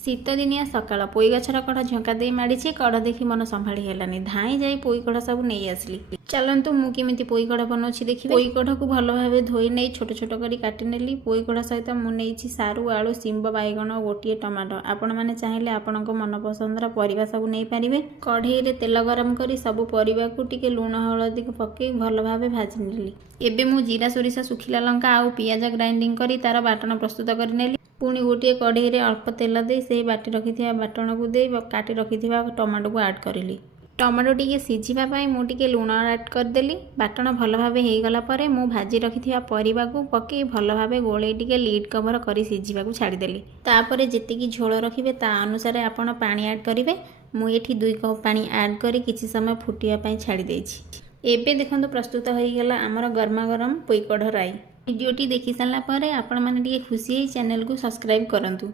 शीत दिनिया सकाळ पोई गछर कड़ झंका दे माड़ी कड़ देखी मन संभाली हेलानी धाई जाई पोई कड़ सब नहीं आसली। चलतु मु केमिति पोई कड़ बनाऊँ देखिए। पोई कड़ को भल भाव धोई नहीं छोट छोट कर काटी नेली। पोई कड़ सहित मुझे सारू आलू शिंब बैगण गोटे टमाटो आपण मैंने चाहिए आपण मनपसंदर परिवा सब नहीं पारे। कढ़ई रे तेल गरम कर सब परिवा को टिके लुण हलदी पकई भल भाव भाजी नेली। एबे मु जीरा सोरिषा सुखिला लंका आउ पियाज ग्राइंडिंग करी तार बाटन प्रस्तुत कर नेली। पुणी गोटे कढ़ई रे अल्प तेल दे से बाटी रखि बाटन को दे काटी रखि टमाटो को ऐड करी। टमाटो टिके सीझापी मुझे लुण ऐड करदेली। बाटन भल भाव हो गला परे मु भाजी रखि परिवा को पकई भल भाव गोले टिके लीड कवर कर सीझा को छाड़देली। तापर जेतिकी झोल रखिए ता अनुसार आपण पानी ऐड करेंगे। मुझे 2 कप पानी ऐड करी किछि समय फुटिया छाड़ी देछि। एबे देखंतु प्रस्तुत हो गला आमर गरमा गरम पोई कढ़ राई। वीडियोटी देखि सारा पर आपण मैंने खुशी चैनल को सब्सक्राइब करंतु।